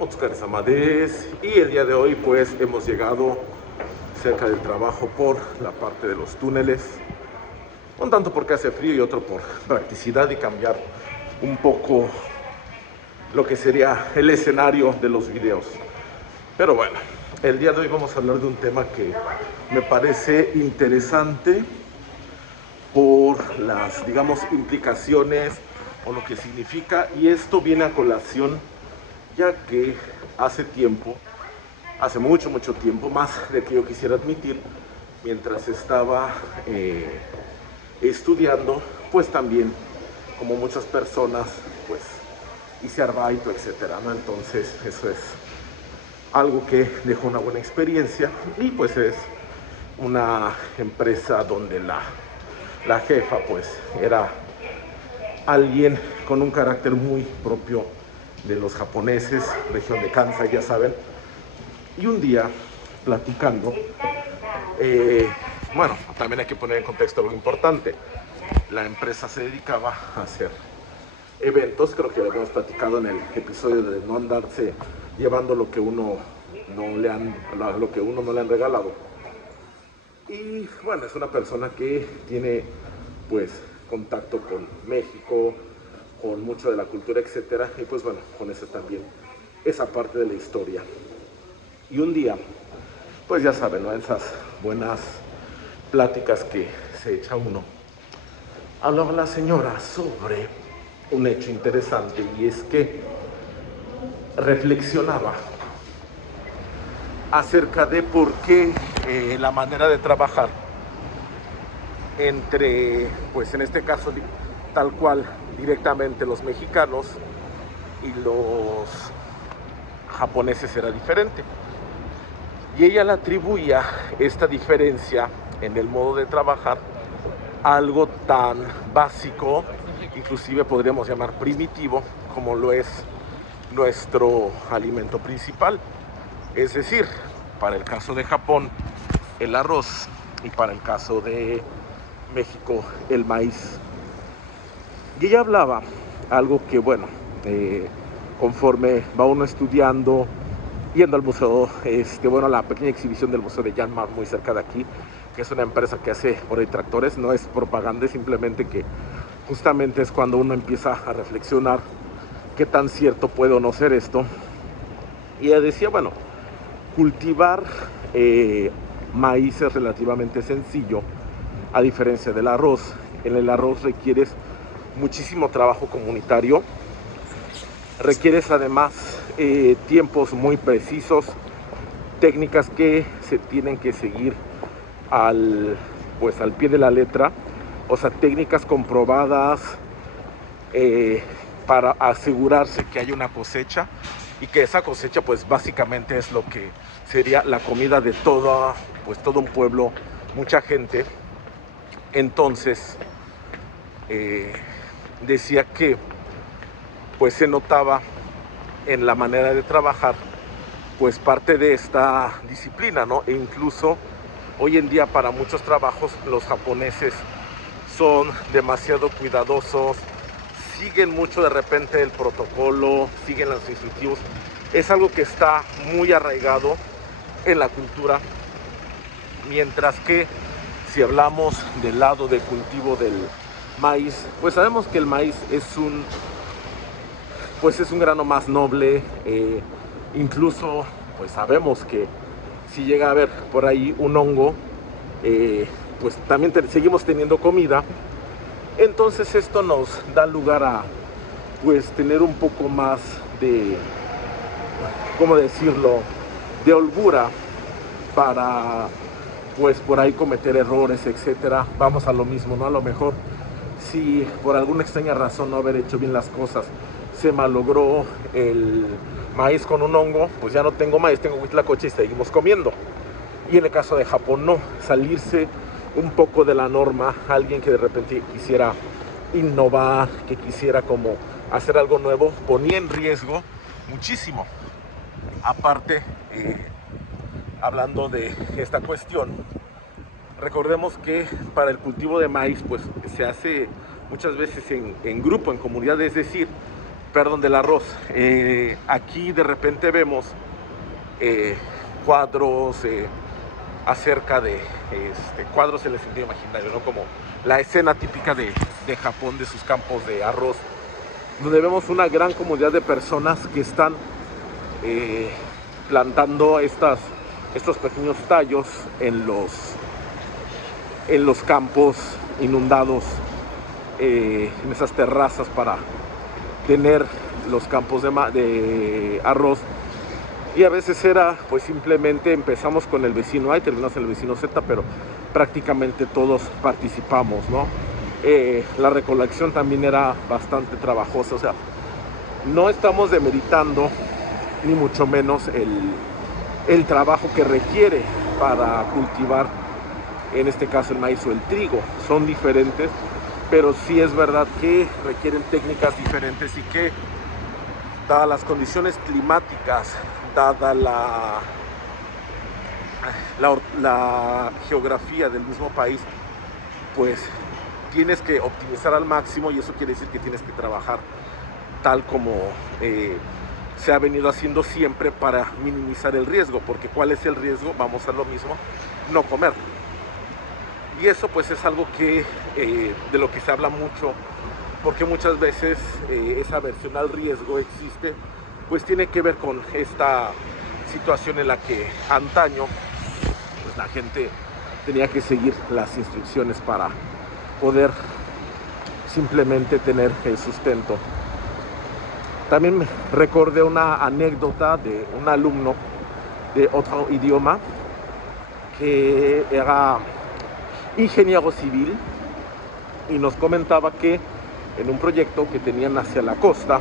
Otsukaresama des. Y el día de hoy pues hemos llegado cerca del trabajo por la parte de los túneles, un tanto porque hace frío y otro por practicidad y cambiar un poco lo que sería el escenario de los videos. Pero bueno, el día de hoy vamos a hablar de un tema que me parece interesante por las, digamos, implicaciones o lo que significa, y esto viene a colación ya que hace tiempo, hace mucho tiempo, más de que yo quisiera admitir, mientras estaba estudiando, pues también, como muchas personas, pues hice arbaito, etcétera, ¿no? Entonces eso es algo que dejó una buena experiencia, y pues es una empresa donde la jefa pues era alguien con un carácter muy propio de los japoneses, región de Kansai, ya saben. Y un día, platicando, bueno, también hay que poner en contexto algo importante. La empresa se dedicaba a hacer eventos, creo que lo habíamos platicado en el episodio de no andarse llevando lo que uno no le han regalado. Y bueno, es una persona que tiene pues contacto con México, con mucho de la cultura, etcétera, y pues bueno, con eso también esa parte de la historia. Y un día, pues ya saben, ¿no? Esas buenas pláticas que se echa uno, hablaba la señora sobre un hecho interesante, y es que reflexionaba acerca de por qué la manera de trabajar entre, pues en este caso, tal cual, directamente los mexicanos y los japoneses era diferente. Y ella le atribuía esta diferencia en el modo de trabajar a algo tan básico, inclusive podríamos llamar primitivo, como lo es nuestro alimento principal. Es decir, para el caso de Japón, el arroz, y para el caso de México, el maíz. Y ella hablaba algo que, bueno, conforme va uno estudiando, yendo al museo, bueno, la pequeña exhibición del museo de Yanmar, muy cerca de aquí, que es una empresa que hace por ahí tractores, no es propaganda, es simplemente que justamente es cuando uno empieza a reflexionar qué tan cierto puede o no ser esto. Y ella decía, bueno, cultivar maíz es relativamente sencillo, a diferencia del arroz. En el arroz requieres muchísimo trabajo comunitario, requieres además tiempos muy precisos, técnicas que se tienen que seguir al pie de la letra, o sea, técnicas comprobadas para asegurarse que haya una cosecha, y que esa cosecha pues básicamente es lo que sería la comida de todo un pueblo, mucha gente. Entonces decía que pues se notaba en la manera de trabajar pues parte de esta disciplina, ¿no? E incluso hoy en día para muchos trabajos los japoneses son demasiado cuidadosos, siguen mucho de repente el protocolo, siguen los instructivos. Es algo que está muy arraigado en la cultura, mientras que si hablamos del lado de cultivo del maíz, pues sabemos que el maíz es un grano más noble, incluso pues sabemos que si llega a haber por ahí un hongo, pues también seguimos teniendo comida. Entonces esto nos da lugar a pues tener un poco más de, ¿cómo decirlo?, de holgura para pues por ahí cometer errores, etcétera. Vamos a lo mismo, ¿no? A lo mejor si por alguna extraña razón no haber hecho bien las cosas se malogró el maíz con un hongo, pues ya no tengo maíz, tengo huitlacoche y seguimos comiendo. Y en el caso de Japón no, salirse un poco de la norma, alguien que de repente quisiera innovar, que quisiera como hacer algo nuevo, ponía en riesgo muchísimo. Aparte, hablando de esta cuestión, recordemos que para el cultivo de maíz pues se hace muchas veces en grupo, en comunidad, es decir, perdón, del arroz. Aquí de repente vemos cuadros acerca de cuadros en el sentido imaginario, ¿no? Como la escena típica de Japón, de sus campos de arroz, donde vemos una gran comunidad de personas que están plantando estos pequeños tallos en los campos inundados, en esas terrazas para tener los campos de arroz. Y a veces era pues simplemente empezamos con el vecino A y terminamos en el vecino Z, pero prácticamente todos participamos, ¿no? La recolección también era bastante trabajosa, o sea, no estamos demeritando ni mucho menos el trabajo que requiere para cultivar, en este caso el maíz o el trigo. Son diferentes, pero sí es verdad que requieren técnicas diferentes y que, dadas las condiciones climáticas, dada la geografía del mismo país, pues tienes que optimizar al máximo, y eso quiere decir que tienes que trabajar tal como se ha venido haciendo siempre para minimizar el riesgo, porque ¿cuál es el riesgo? Vamos a lo mismo, no comer. Y eso pues es algo que de lo que se habla mucho, porque muchas veces esa aversión al riesgo existe, pues tiene que ver con esta situación en la que antaño pues la gente tenía que seguir las instrucciones para poder simplemente tener el sustento. También me recordé una anécdota de un alumno de otro idioma que era ingeniero civil y nos comentaba que en un proyecto que tenían hacia la costa,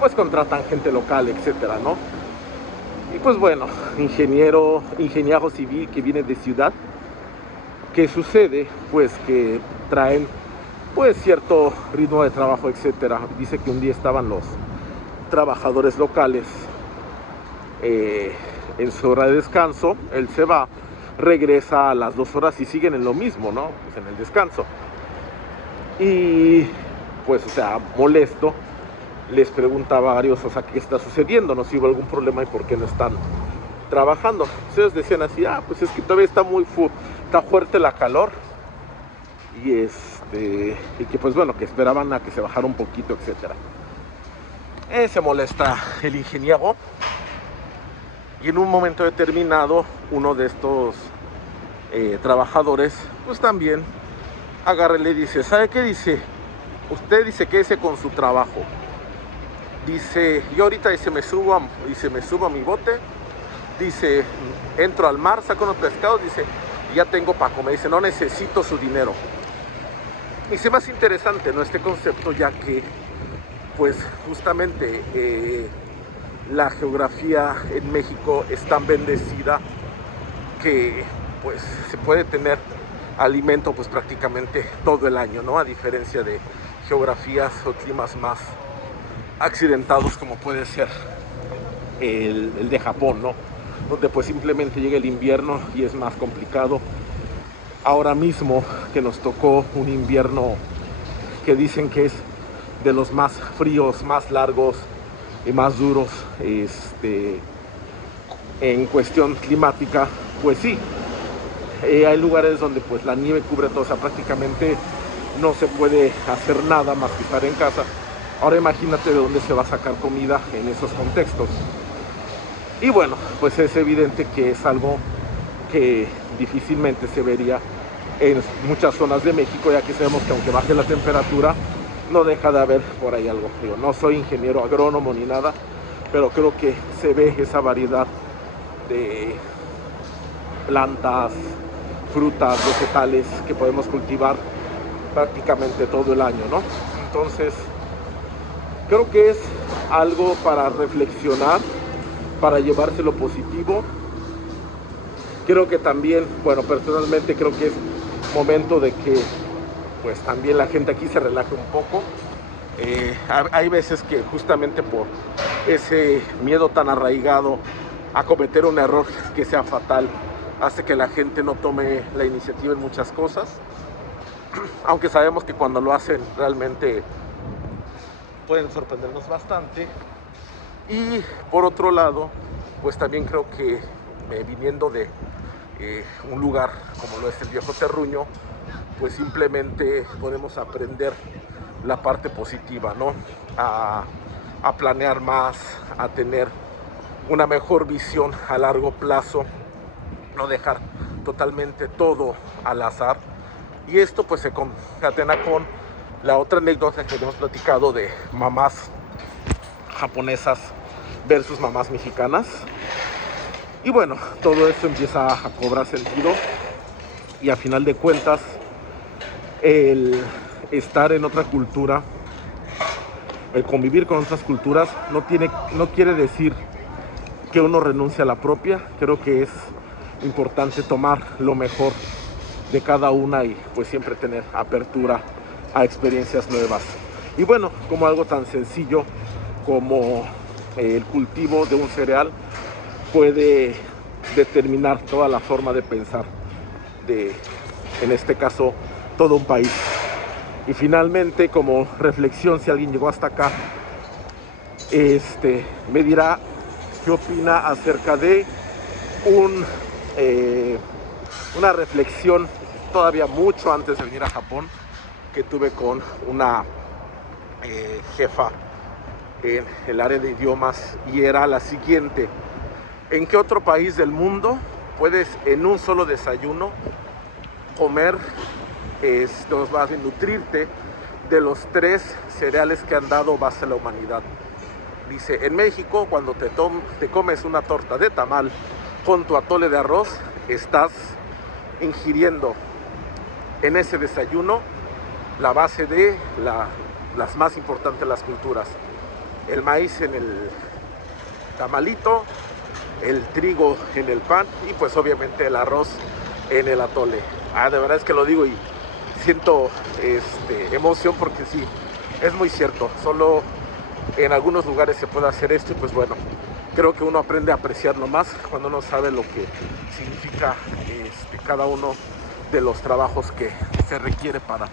pues contratan gente local, etcétera, ¿no? Y pues bueno, ingeniero civil que viene de ciudad. ¿Qué sucede? Pues que traen pues cierto ritmo de trabajo, etcétera. Dice que un día estaban los trabajadores locales en su hora de descanso, él se va, regresa a las 2 horas y siguen en lo mismo, ¿no? Pues en el descanso. Y pues, o sea, molesto, les pregunta a varios, o sea, ¿qué está sucediendo? ¿No? Si hubo algún problema y por qué no están trabajando. Ellos decían así, pues es que todavía está está fuerte la calor, y que pues bueno, que esperaban a que se bajara un poquito, etcétera. Se molesta el ingeniero, y en un momento determinado uno de estos trabajadores pues también agarra y le dice, ¿sabe qué? Dice, usted dice quédese con su trabajo. Dice, yo ahorita me subo a mi bote, dice, entro al mar, saco unos pescados, dice, ya tengo para comer, dice, no necesito su dinero. Y se me hace interesante, ¿no?, este concepto, ya que pues justamente la geografía en México es tan bendecida que pues se puede tener alimento pues prácticamente todo el año, ¿no? A diferencia de geografías o climas más accidentados como puede ser el de Japón, ¿no? Donde pues simplemente llega el invierno y es más complicado. Ahora mismo que nos tocó un invierno que dicen que es de los más fríos, más largos y más duros en cuestión climática, pues sí, hay lugares donde pues la nieve cubre todo, o sea, prácticamente no se puede hacer nada más que estar en casa. Ahora imagínate de dónde se va a sacar comida en esos contextos. Y bueno, pues es evidente que es algo que difícilmente se vería en muchas zonas de México, ya que sabemos que aunque baje la temperatura, no deja de haber por ahí algo frío. No soy ingeniero agrónomo ni nada, pero creo que se ve esa variedad de plantas, frutas, vegetales que podemos cultivar prácticamente todo el año, ¿no? Entonces, creo que es algo para reflexionar, para llevarse lo positivo. Creo que también, bueno, personalmente creo que es momento de que pues también la gente aquí se relaje un poco. Hay veces que justamente por ese miedo tan arraigado a cometer un error que sea fatal, hace que la gente no tome la iniciativa en muchas cosas, aunque sabemos que cuando lo hacen realmente pueden sorprendernos bastante. Y por otro lado, pues también creo que viniendo de un lugar como lo es el Viejo Terruño, pues simplemente podemos aprender la parte positiva, ¿no? A planear más, a tener una mejor visión a largo plazo, no dejar totalmente todo al azar. Y esto pues se concatena con la otra anécdota que hemos platicado de mamás japonesas versus mamás mexicanas. Y bueno, todo esto empieza a cobrar sentido y a final de cuentas el estar en otra cultura, el convivir con otras culturas no quiere decir que uno renuncie a la propia. Creo que es importante tomar lo mejor de cada una y pues siempre tener apertura a experiencias nuevas. Y bueno, como algo tan sencillo como el cultivo de un cereal puede determinar toda la forma de pensar de, en este caso, todo un país. Y finalmente, como reflexión, si alguien llegó hasta acá, me dirá qué opina acerca de una reflexión todavía mucho antes de venir a Japón que tuve con una jefa en el área de idiomas, y era la siguiente: ¿en qué otro país del mundo puedes en un solo desayuno comer, más bien nutrirte de los 3 cereales que han dado base a la humanidad? Dice, en México, cuando te comes una torta de tamal con tu atole de arroz, estás ingiriendo en ese desayuno la base de las más importantes de las culturas: el maíz en el tamalito, el trigo en el pan y pues obviamente el arroz en el atole. De verdad es que lo digo y siento emoción, porque sí, es muy cierto. Solo en algunos lugares se puede hacer esto y pues bueno, creo que uno aprende a apreciarlo más cuando uno sabe lo que significa cada uno de los trabajos que se requiere para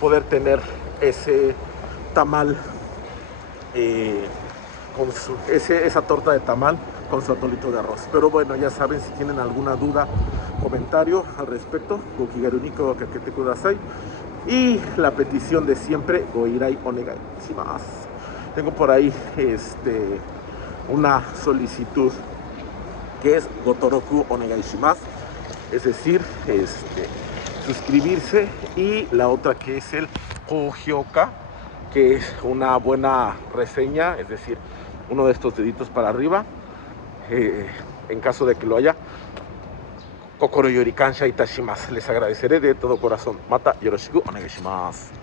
poder tener ese tamal, esa torta de tamal con su atolito de arroz. Pero bueno, ya saben, si tienen alguna duda, comentario al respecto, gokigaruniko kakete kudasai. Y la petición de siempre, goirai onegai shimasu. Tengo por ahí una solicitud que es gotoroku onegai shimasu, es decir, suscribirse, y la otra que es el Kogyoka, que es una buena reseña, es decir, uno de estos deditos para arriba, en caso de que lo haya. Kokoro yori kansha itashimasu. Les agradeceré de todo corazón. Mata yoroshiku onegai shimasu.